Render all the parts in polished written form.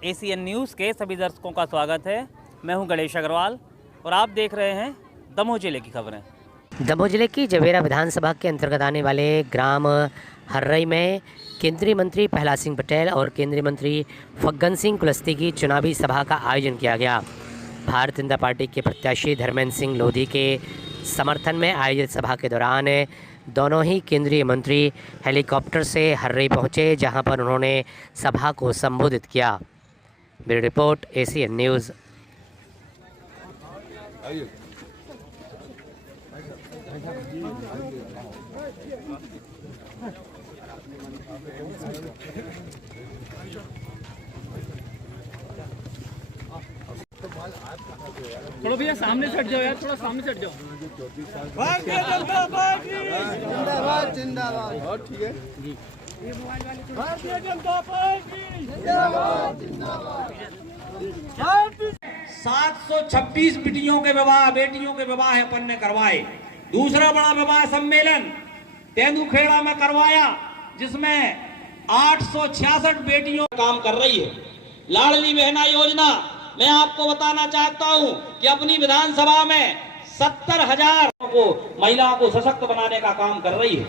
ACN news के सभी दर्शकों का स्वागत है। मैं हूं गणेश अग्रवाल और आप देख रहे हैं दमोह जिले की खबरें। दमोह जिले की जवेरा विधानसभा के अंतर्गत आने वाले ग्राम हर्रई में केंद्रीय मंत्री प्रहलाद सिंह पटेल और केंद्रीय मंत्री फग्गन सिंह कुलस्ते की चुनावी सभा का आयोजन किया गया। भारतीय जनता पार्टी के प्रत्याशी धर्मेंद्र सिंह लोधी के समर्थन में आयोजित सभा के दौरान दोनों ही केंद्रीय मंत्री हेलीकॉप्टर से हर्रई पहुंचे, जहां पर उन्होंने सभा को संबोधित किया। Bureau report, ACN news. थोड़ा भैया सामने से हट जाओ यार, थोड़ा सामने से हट जाओ। भारतीय जनता पार्टी जिंदाबाद जिंदाबाद। और ठीक है, भारतीय जनता पार्टी जिंदाबाद जिंदाबाद। 726 बेटियों के विवाह अपन ने करवाए। दूसरा बड़ा विवाह सम्मेलन तेंदुखेड़ा में करवाया, जिसमें 866 बेटियों काम कर रही है। लाडली बहना योजना मैं आपको बताना चाहता हूं कि अपनी विधानसभा में 70,000 को महिलाओं को सशक्त बनाने का काम कर रही है।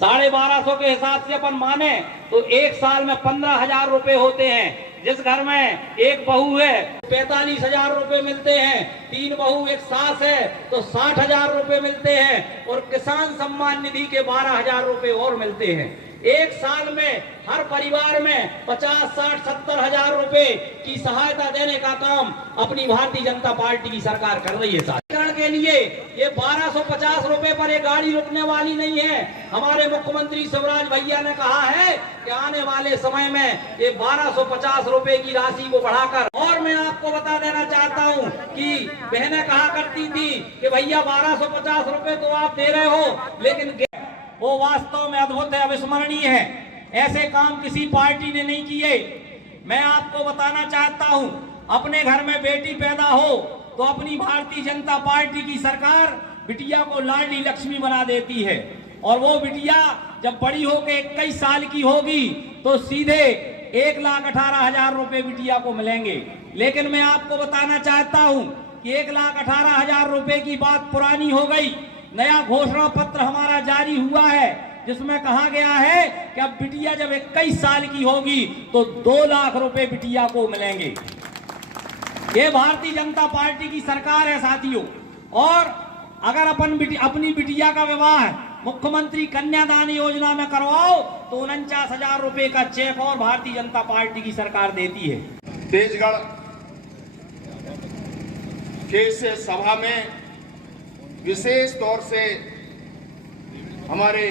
1250 के हिसाब से अपन माने तो एक साल में 15,000 रुपए होते हैं। जिस घर में एक बहू है 45,000 रुपए मिलते हैं, 3 बहू एक सास है तो 60,000 रुपए मिलते हैं, और किसान सम्मान निधि के 12,000 रुपए और मिलते हैं। एक साल में हर परिवार में 50, 60, 70,000 रुपए की सहायता देने का काम अपनी भारतीय जनता पार्टी की सरकार कर रही है। साधारण के लिए ये 1250 रुपए पर ये गाड़ी रुकने वाली नहीं है। हमारे मुख्यमंत्री शिवराज भैया ने कहा है कि आने वाले समय में ये 1250 रुपए की राशि को बढ़ाकर, और मैं आपको बता देना चाहता हूं कि बहनें कहा करती थी कि भैया 1250 रुपए तो आप दे रहे हो, लेकिन वो वास्तव में अद्भुत है, अविस्मरणीय है। ऐसे काम किसी पार्टी ने नहीं किए। मैं आपको बताना चाहता हूं, अपने घर में बेटी पैदा हो तो अपनी भारतीय जनता पार्टी की सरकार बिटिया को लाडली लक्ष्मी बना देती है, और वो बिटिया जब बड़ी होकर 21 साल की होगी तो सीधे 1,18,000 रुपए बिटिया को मिलेंगे। लेकिन मैं आपको बताना चाहता हूं कि 1,18,000 रुपए की बात पुरानी हो गई। नया घोषणा पत्र हमारा जारी हुआ है, जिसमें कहा गया है कि अब बिटिया जब 21 साल की होगी तो 2 लाख रुपए बिटिया को मिलेंगे। ये भारतीय जनता पार्टी की सरकार है साथियों। और अगर अपनी बिटिया का विवाह मुख्यमंत्री कन्यादान योजना में करवाओ तो 49,000 रुपए का चेक और भारतीय जनता पार्टी की सरकार देती है। तेजगढ़ के इस सभा में विशेष तौर से हमारे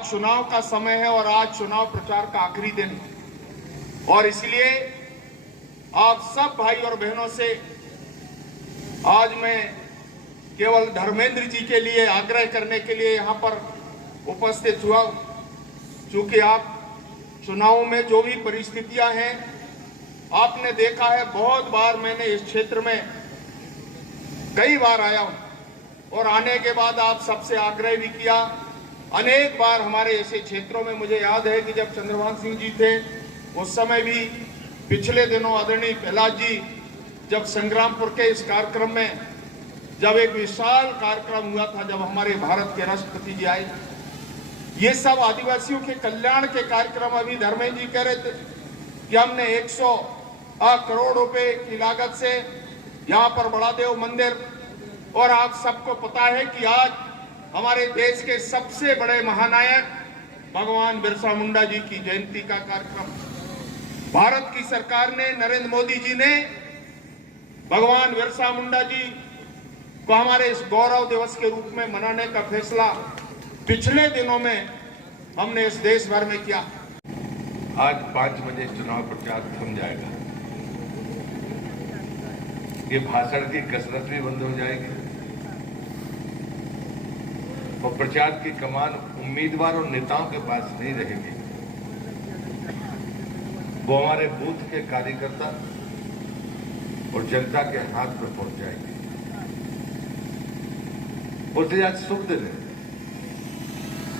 चुनाव का समय है और आज चुनाव प्रचार का आखिरी दिन, और इसलिए आप सब भाई और बहनों से आज मैं केवल धर्मेंद्र जी के लिए आग्रह करने के लिए यहां पर उपस्थित हुआ। चूंकि आप चुनाव में जो भी परिस्थितियां हैं आपने देखा है, बहुत बार मैंने इस क्षेत्र में कई बार आया हूं, और आने के बाद आप सबसे आग्रह भी किया। अनेक बार हमारे ऐसे क्षेत्रों में मुझे याद है कि जब चंद्रभान सिंह जी थे उस समय भी, पिछले दिनों आदरणीय प्रहलाद जी जब संग्रामपुर के इस कार्यक्रम में, जब एक विशाल कार्यक्रम हुआ था, जब हमारे भारत के राष्ट्रपति जी आए, ये सब आदिवासियों के कल्याण के कार्यक्रम। अभी धर्मेंद्र जी कह रहे थे कि हमने 100 करोड़ रुपए की लागत से यहाँ पर बड़ादेव मंदिर, और आप सबको पता है कि आज हमारे देश के सबसे बड़े महानायक भगवान बिरसा मुंडा जी की जयंती का कार्यक्रम भारत की सरकार ने, नरेंद्र मोदी जी ने भगवान बिरसा मुंडा जी को हमारे इस गौरव दिवस के रूप में मनाने का फैसला पिछले दिनों में हमने इस देश भर में किया। आज 5 बजे चुनाव प्रचार थम जाएगा। ये भाषण की कसरत भी बंद हो जाएगी और प्रचार की कमान उम्मीदवार और नेताओं के पास नहीं रहेगी। वो हमारे बूथ के कार्यकर्ता और जनता के हाथ में पहुंच जाएगी। और आज शुभ दिन है,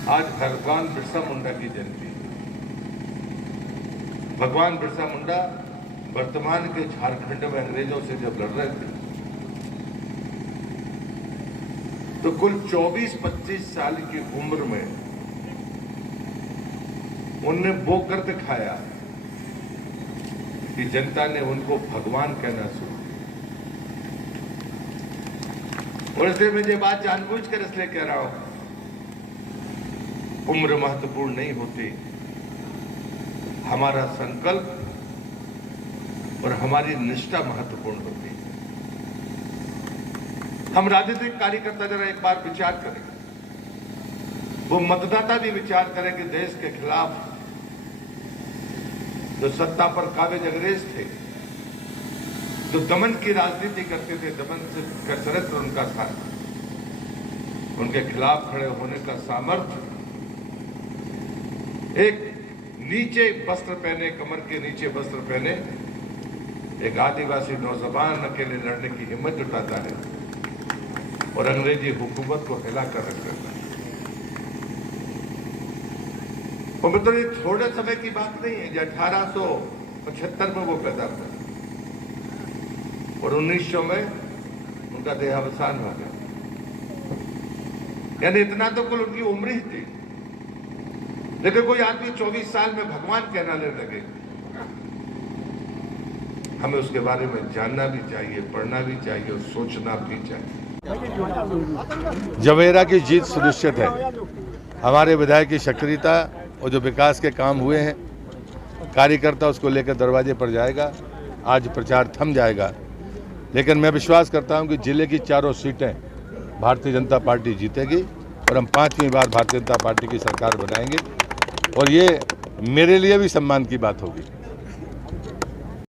आज भगवान बिरसा मुंडा की जयंती। भगवान बिरसा मुंडा वर्तमान के झारखंड में अंग्रेजों से जब लड़ रहे थे तो कुल 24-25 साल की उम्र में उनने वो कर दिखाया कि जनता ने उनको भगवान कहना शुरू किया। और इसलिए मैं ये बात जानबूझकर इसलिए कह रहा हूं, उम्र महत्वपूर्ण नहीं होती, हमारा संकल्प और हमारी निष्ठा महत्वपूर्ण होती है। हम राजनीतिक कार्यकर्ता जरा एक बार विचार करें, वो मतदाता भी विचार करें कि देश के खिलाफ जो सत्ता पर काबिज अंग्रेज थे, जो दमन की राजनीति करते थे, दमन से का चरित्र उनका था, उनके खिलाफ खड़े होने का सामर्थ्य एक नीचे वस्त्र पहने, कमर के नीचे वस्त्र पहने एक आदिवासी नौजवान अकेले लड़ने की हिम्मत जुटाता है और अंग्रेजी हुकूमत को हिलाकर रख देता है। और मतलब ये थोड़े समय की बात नहीं है। 1875 में वो पैदा हुआ और 1900 में उनका देहावसान हो गया, यानी इतना तो कुल उनकी उम्र ही थी। लेकिन कोई आदमी 24 साल में भगवान कहना लगे, हमें उसके बारे में जानना भी चाहिए, पढ़ना भी चाहिए और सोचना भी चाहिए। जवेरा की जीत सुनिश्चित है। हमारे विधायक की सक्रियता और जो विकास के काम हुए हैं, कार्यकर्ता उसको लेकर दरवाजे पर जाएगा। आज प्रचार थम जाएगा, लेकिन मैं विश्वास करता हूं कि जिले की चारों सीटें भारतीय जनता पार्टी जीतेगी और हम 5वीं बार भारतीय जनता पार्टी की सरकार बनाएंगे और ये मेरे लिए भी सम्मान की बात होगी।